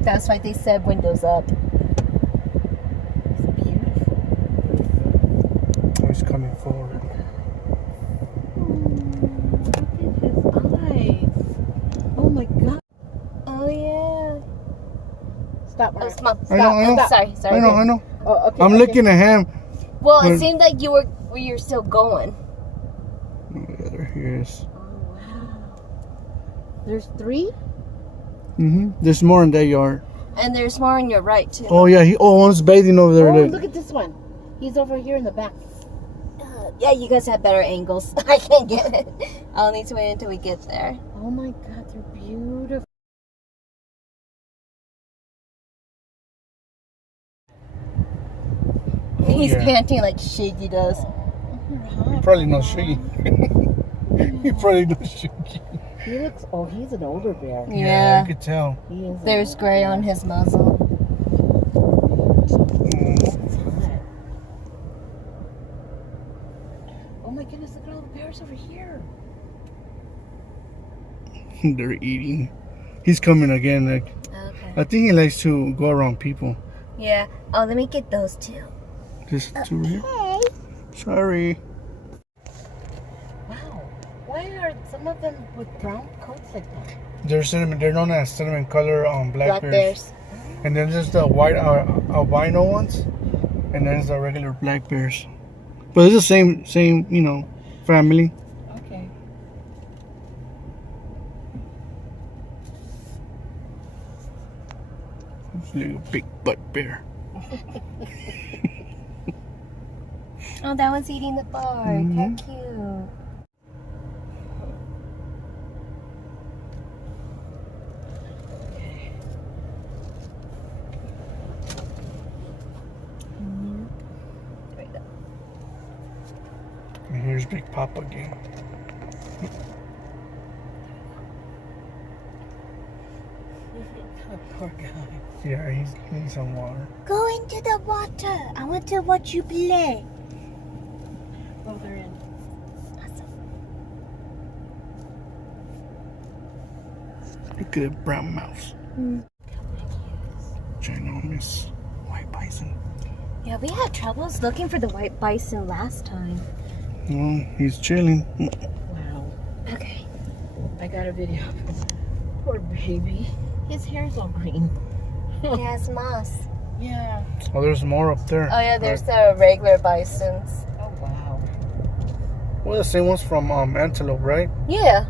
That's why they said windows up. It's beautiful. Oh, he's coming forward. Look at his eyes. Oh my god. Oh yeah. Stop, Mara. Stop. I know. Sorry. I know. Oh, okay. I'm looking at him. Well, it seemed like you're still going. Yeah, there he is. Oh wow. There's 3? There's more in that yard. And there's more on your right too. Oh yeah, one's bathing over there. Oh, look at this one. He's over here in the back. Yeah, you guys have better angles. I can't get it. I'll need to wait until we get there. Oh my god, they're beautiful. He's panting like Shiggy does. He probably knows Shiggy. He probably knows Shiggy. He looks, he's an older bear. Yeah, I could tell. There's gray on his muzzle. Oh my goodness, look at all the bears over here. They're eating. He's coming again. Like, Okay. I think he likes to go around people. Yeah. Oh, let me get those two. Just two here. Sorry. Wow. Why are some of them with brown coats like that? They're cinnamon. They're known as cinnamon color black bears. Bears. And then there's the white albino ones, and then there's the regular black bears. But it's the same family. Okay. It's like a big butt bear. Oh, that one's eating the bark. How cute. And here's Big Papa again. Poor guy. Yeah, he's needs some water. Go into the water. I want to watch you play. Oh, they're in. Awesome. Look at the brown mouse. Ginormous white bison. Yeah, we had troubles looking for the white bison last time. Well, he's chilling. Wow. Okay. I got a video of him. Poor baby. His hair's all green. He has moss. Yeah. Oh, there's more up there. Oh yeah, there's the regular bisons. Oh, wow. Well, the same ones from Antelope, right? Yeah.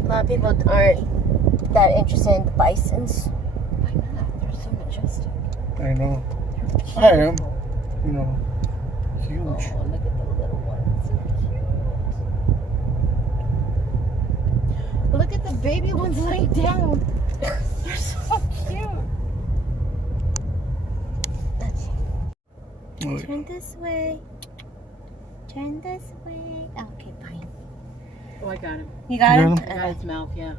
A lot of people aren't that interested in the bisons. Why not? They're so majestic. I know. I am. You know, huge. Oh, look at the little ones. They're cute. Look at the baby ones laying down. They're so cute. Oh, Turn this way. Turn this way. Okay, fine. Oh, I got him. You got him? I got his mouth, yeah.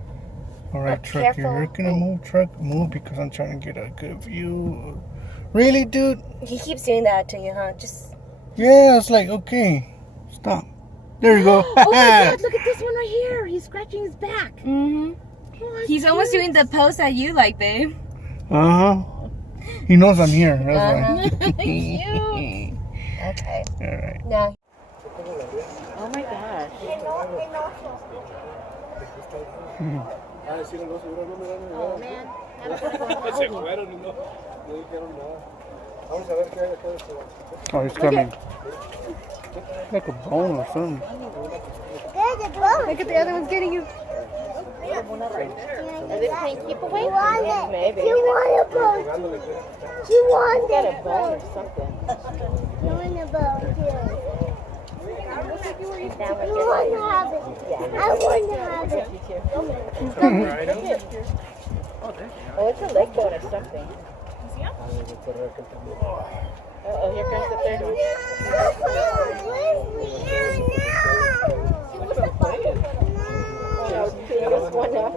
all right, Oh, truck. careful. You're gonna move, truck. Move because I'm trying to get a good view. Really, dude? He keeps doing that to you, huh? Just. Yeah, it's like okay. Stop. There you go. Oh my god, look at this one right here. He's scratching his back. Mm-hmm. Oh, He's almost doing the pose that you like, babe. Uh-huh. He knows I'm here. That's why. Cute. Okay. All right. Now. Oh my gosh. Oh man. Oh, he's coming. Like a bone or something. Look at the other one's getting you. Are they playing keep away? You want it? Maybe. You want a bone too? You want Got it? a bone or something. You want a bone too? You want to have it? I want to have it. Oh, it's a leg bone or something. Oh, here comes the third one. No, this one now.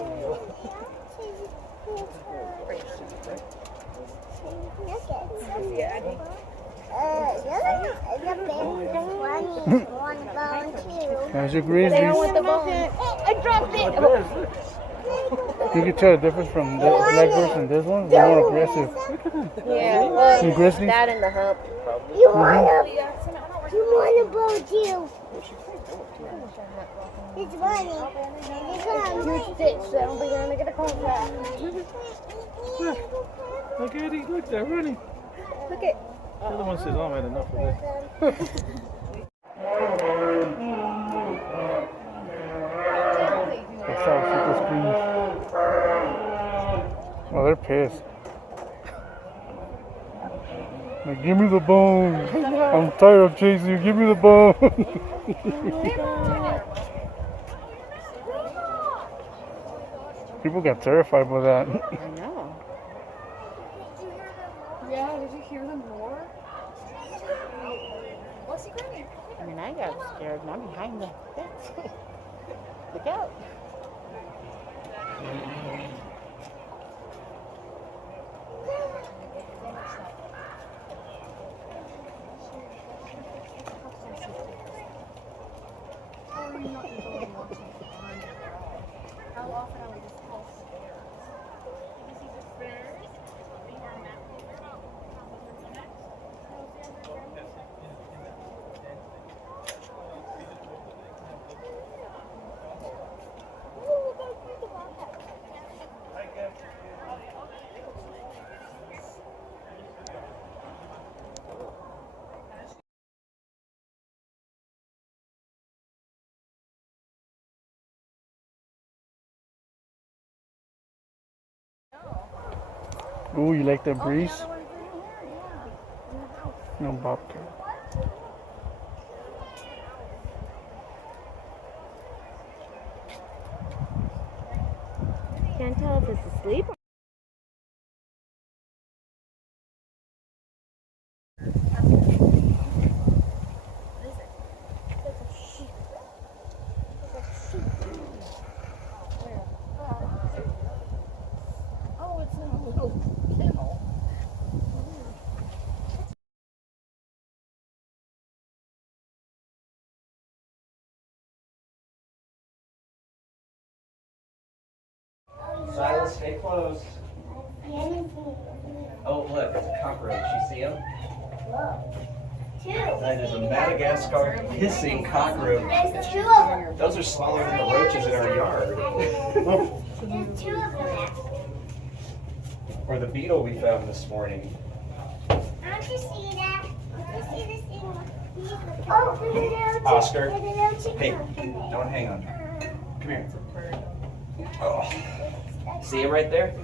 There's your grizzly. I dropped it. You can tell the difference from the black bears and this one. They're more aggressive. Yeah, well, Some grizzlies. that and the hump. You want a bone too? It's funny. You sit, so I don't think I'm gonna get a contact. Look at it, look, they're running. Look at. The other one says, oh, I had enough of this. That's how super screams. Oh, they're pissed. Like, give me the bone. I'm tired of chasing you. Give me the bone. People got terrified by that. I know. Yeah, did you hear them roar? What's he grinning? I mean, I got scared and I'm behind the fence. Look out. How often are we just close? Ooh, you like that breeze? No bobcat. Can't tell if it's asleep or Oh, it's in a little kennel. Silas, stay close. Oh, look, it's a cockroach. You see him? That is a Madagascar hissing cockroach. There's two of them. Those are smaller than the roaches in our yard. There's two of them. Or the beetle we found this morning. Don't you see that? Don't you see this thing? Oh, the little Oscar, the little chicken. hey, don't hang on. Come here. Oh. See him right there?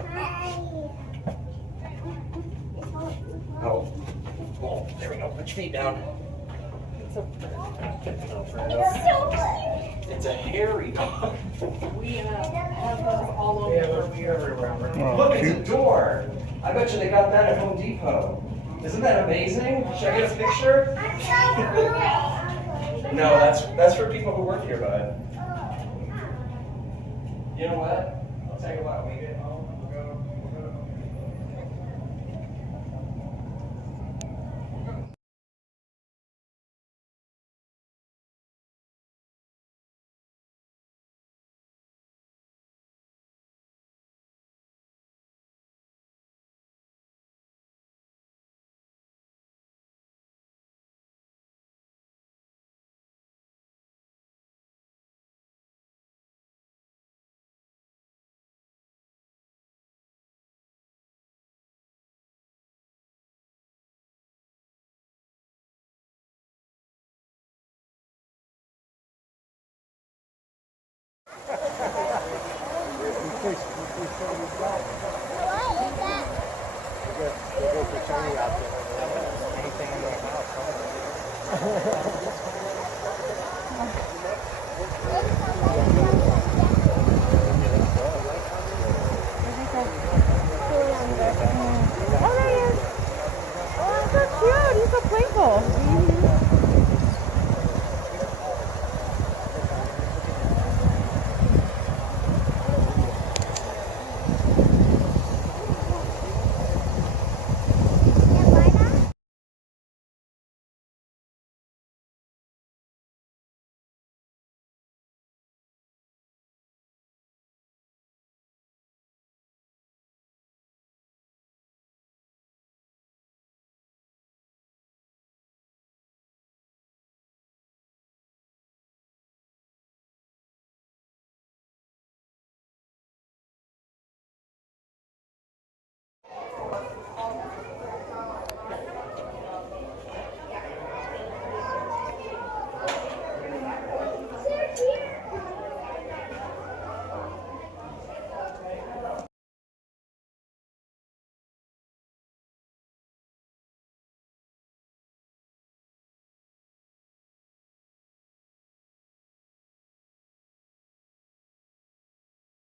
Oh. Oh, there we go. Put your feet down. It's so good. It's a hairy dog. We have those all over. Look, it's a door. I bet you they got that at Home Depot. Isn't that amazing? Should I get a picture? I'm trying to do it. No, that's for people who work here, bud. You know what? I'll tell you what. When we get home, we'll go to Face. Anything in their house.